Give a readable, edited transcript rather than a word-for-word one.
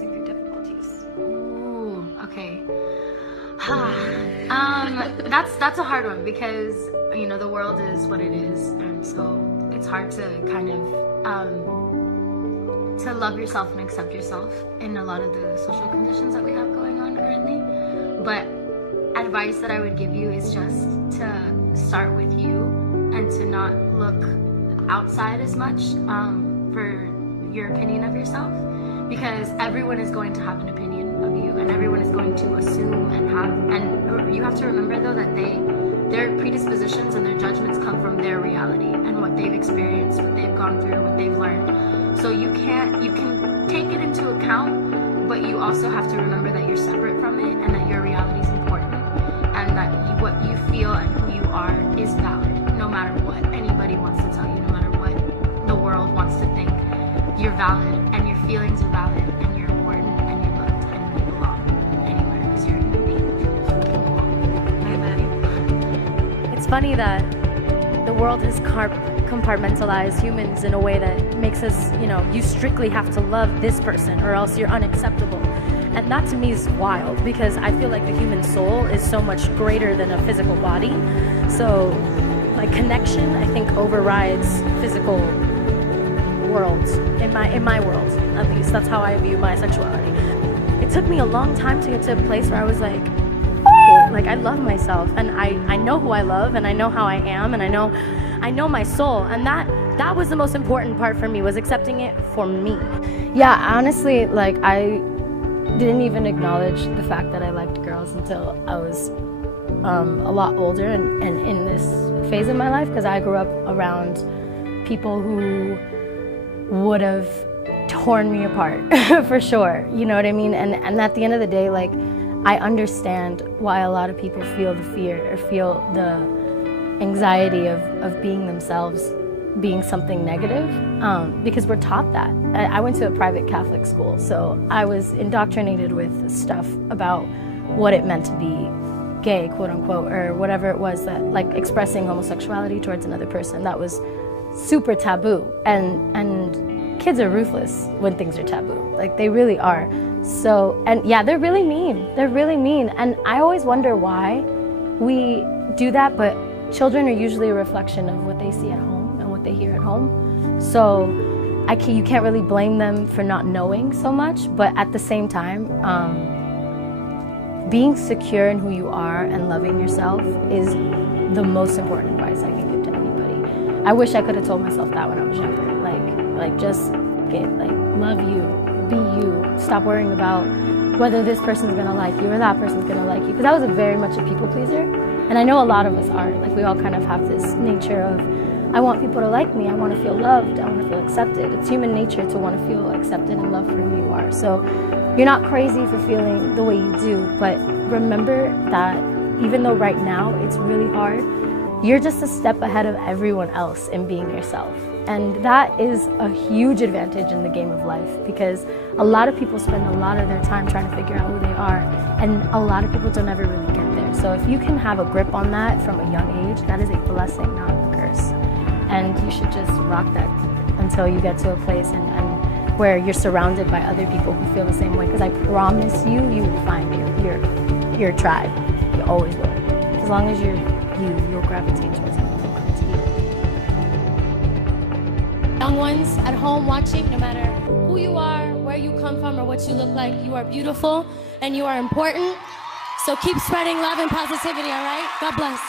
passing through difficulties? Ooh, okay. That's a hard one because, you know, the world is what it is, and so it's hard to kind of to love yourself and accept yourself in a lot of the social conditions that we have going on currently. But advice that I would give you is just to start with you and to not look outside as much for your opinion of yourself, because everyone is going to have an opinion of you and everyone is going to assume and you have to remember though that their predispositions and their judgments come from their reality and what they've experienced, what they've gone through, what they've learned. So you can take it into account, but you also have to remember that you're separate from it and that your reality is important and that what you feel and who you are is valid no matter what anybody wants to tell you, no matter what the world wants to think. You're valid and your feelings are valid and you're important and you're loved and you belong anywhere because you're a human being. Amen. It's funny that the world has compartmentalized humans in a way that makes us, you know, you strictly have to love this person or else you're unacceptable. And that to me is wild because I feel like the human soul is so much greater than a physical body. So like connection, I think, overrides physical worlds in my world, at least. That's how I view my sexuality. It took me a long time to get to a place where I was like, okay, like I love myself and I know who I love and I know how I am and I know my soul, and that was the most important part for me, was accepting it for me. Yeah, honestly, like I didn't even acknowledge the fact that I liked girls until I was a lot older and in this phase of my life, because I grew up around people who would have torn me apart for sure, you know what I mean? And at the end of the day, like, I understand why a lot of people feel the fear or feel the anxiety of being themselves being something negative, because we're taught that. I went to a private Catholic school, so I was indoctrinated with stuff about what it meant to be gay, quote unquote, or whatever it was, that like expressing homosexuality towards another person, that was super taboo. And kids are ruthless when things are taboo, like they really are. So, and yeah, they're really mean, and I always wonder why we do that, but children are usually a reflection of what they see at home and what they hear at home. So you can't really blame them for not knowing so much, but at the same time, being secure in who you are and loving yourself is the most important advice I can give to anybody. I wish I could have told myself that when I was younger. Like just love you, be you. Stop worrying about whether this person's gonna like you or that person's gonna like you. Because I was very much a people pleaser, and I know a lot of us are. Like we all kind of have this nature of, I want people to like me, I want to feel loved, I want to feel accepted. It's human nature to want to feel accepted and loved for who you are. So you're not crazy for feeling the way you do, but remember that even though right now it's really hard, you're just a step ahead of everyone else in being yourself. And that is a huge advantage in the game of life, because a lot of people spend a lot of their time trying to figure out who they are, and a lot of people don't ever really get there. So if you can have a grip on that from a young age, that is a blessing, not a curse. And you should just rock that until you get to a place and where you're surrounded by other people who feel the same way. Because I promise you, you will find your tribe. You always will. As long as you'll gravitate towards them. They'll come to you. Young ones at home watching, no matter who you are, where you come from, or what you look like, you are beautiful and you are important. So keep spreading love and positivity, all right? God bless.